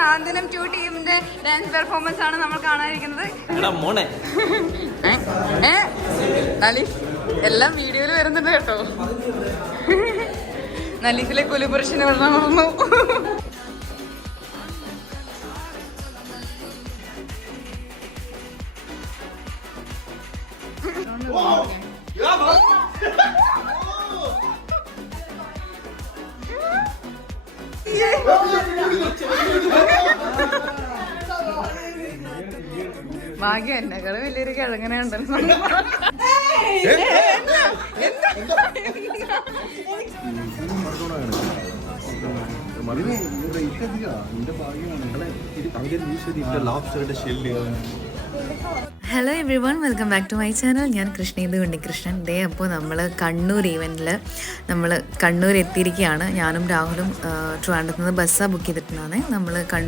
സാന്ത്വനം 2 ടീമിന്റെ dance performance ആണ് നമ്മൾ കാണാനിരിക്കുന്നത്. എല്ലാം വീഡിയോയിൽ വരുന്നുണ്ട് കേട്ടോ. നലീഫിലെ കുലുപുരുഷന് വന്നു. ഭാഗ്യം എന്നെക്കാള് വലിയൊരു കിഴങ്ങനെ ഉണ്ടല്ലോ. Hello everyone, welcome back to my channel. ഞാൻ കൃഷ്ണേന്ദു ഉണ്ണികൃഷ്ണൻ. ഡേ അപ്പോൾ നമ്മൾ കണ്ണൂർ ഈവൻറ്റിൽ നമ്മൾ കണ്ണൂർ എത്തിയിരിക്കുകയാണ്. ഞാനും രാഹുലും ട്രിവാൻഡ്രത്ത് നിന്ന് ബസ്സാണ് ബുക്ക് ചെയ്തിട്ടുണ്ടായിരുന്നത്. നമ്മൾ